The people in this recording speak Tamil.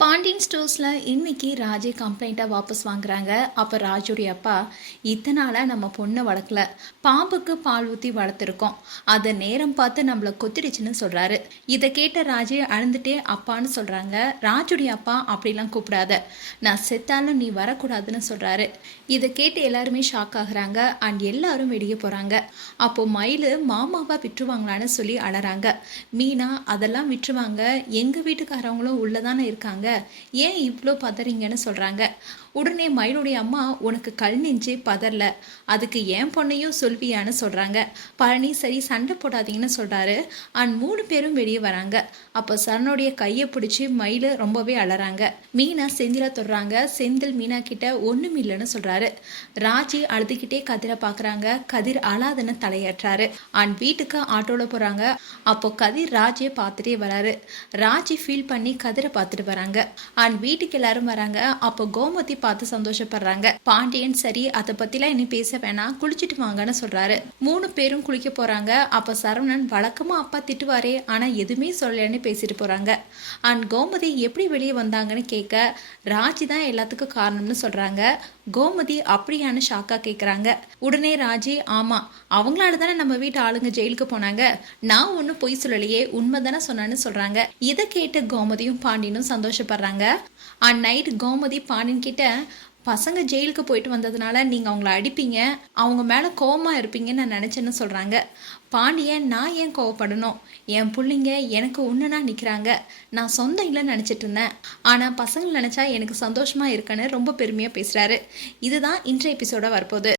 பாண்டியன் ஸ்டோர்ஸில் இன்னைக்கு ராஜே கம்ப்ளைண்ட்டாக வாபஸ் வாங்குறாங்க. அப்போ ராஜுடைய அப்பா, இத்தனை நாளாக நம்ம பொண்ணை வளர்க்கல, பாம்புக்கு பால் ஊற்றி வளர்த்துருக்கோம், அதை நேரம் பார்த்து நம்மளை கொத்திடுச்சுன்னு சொல்கிறாரு. இதை கேட்ட ராஜே அழுந்துட்டே அப்பான்னு சொல்கிறாங்க. ராஜுடைய அப்பா அப்படிலாம் கூப்பிடாத, நான் செத்தாலும் நீ வரக்கூடாதுன்னு சொல்கிறாரு. இதை கேட்டு எல்லாருமே ஷாக் ஆகுறாங்க. அண்ட் எல்லாரும் வெளியே போகிறாங்க. அப்போது மயில் மாமாவை விட்டுருவாங்களான்னு சொல்லி அழறாங்க. மீனா, அதெல்லாம் விட்டுருவாங்க, எங்கள் வீட்டுக்காரவங்களும் உள்ளதானே இருக்காங்க, ஏன் இவ்வளோ பதறீங்கன்னு சொல்கிறாங்க. உடனே மயிலுடைய அம்மா, உனக்கு கல் நெஞ்சே பதறல, அதுக்கு ஏன் பொண்ணையும் சொல்வியான்னு சொல்கிறாங்க. பழனி, சரி சண்டை போடாதீங்கன்னு சொல்கிறாரு. அண்ட் 3 பேரும் வெளியே வராங்க. அப்போ சரணுடைய கையை பிடிச்சி மயில் ரொம்பவே அழறாங்க. மீனா செந்தில தொடுறாங்க. செந்தில் மீனா கிட்ட ஒன்றும் இல்லைன்னு சொல்கிறாரு. ராஜி அழுதுகிட்டே கதிரை பார்க்குறாங்க. கதிர் அழாதுன்னு தலையேற்றாரு. அண்ட் வீட்டுக்கு ஆட்டோவில் போகிறாங்க. அப்போ கதிர் ராஜியை பார்த்துட்டே வராரு. ராஜி ஃபீல் பண்ணி கதிரை பார்த்துட்டு வராங்க. அண்ட் வீட்டுக்கு எல்லாரும் வராங்க. அப்போ கோமதி பார்த்து சந்தோஷப்படுறாங்க. பாண்டியன், சரி அதை பத்திலாம் இனி பேச வேணாம், குளிச்சுட்டு வாங்கன்னு சொல்றாரு. 3 பேரும் குளிக்க போறாங்க. அப்ப சரவணன், வழக்கமா அப்பா திட்டுவாரே, ஆனா எதுவுமே சொல்லலன்னு பேசிட்டு போறாங்க. அண்ட் கோமதி எப்படி வெளியே வந்தாங்கன்னு கேட்க, ராஜி தான் எல்லாத்துக்கும் காரணம்னு சொல்றாங்க. கோமதி அப்படியான்னு ஷாக்கா கேட்குறாங்க. உடனே ராஜி, ஆமா, அவங்களால தானே நம்ம வீட்டு ஆளுங்க ஜெயிலுக்கு போனாங்க, நான் ஒன்றும் பொய் சொல்லலையே, உண்மை தானே சொன்னான்னு சொல்றாங்க. இதை கேட்டு கோமதியும் பாண்டியனும் சந்தோஷப்படுறாங்க. நைட் கோமதி பாண்டியன் கிட்ட, பசங்க ஜெயிலுக்கு போயிட்டு வந்ததுனால நீங்கள் அவங்கள அடிப்பீங்க, அவங்க மேலே கோவமாக இருப்பீங்கன்னு நான் நினச்சேன்னு சொல்கிறாங்க. பாண்டியன், நான் ஏன் கோவப்படணும், என் பிள்ளைங்க எனக்கு ஒன்றுனா நிற்கிறாங்க, நான் சொந்தம் இல்லைன்னு நினச்சிட்டு இருந்தேன், ஆனால் பசங்களை நினச்சா எனக்கு சந்தோஷமாக இருக்குன்னு ரொம்ப பெருமையாக பேசுகிறாரு. இதுதான் இன்றைய எபிசோட வரப்போகுது.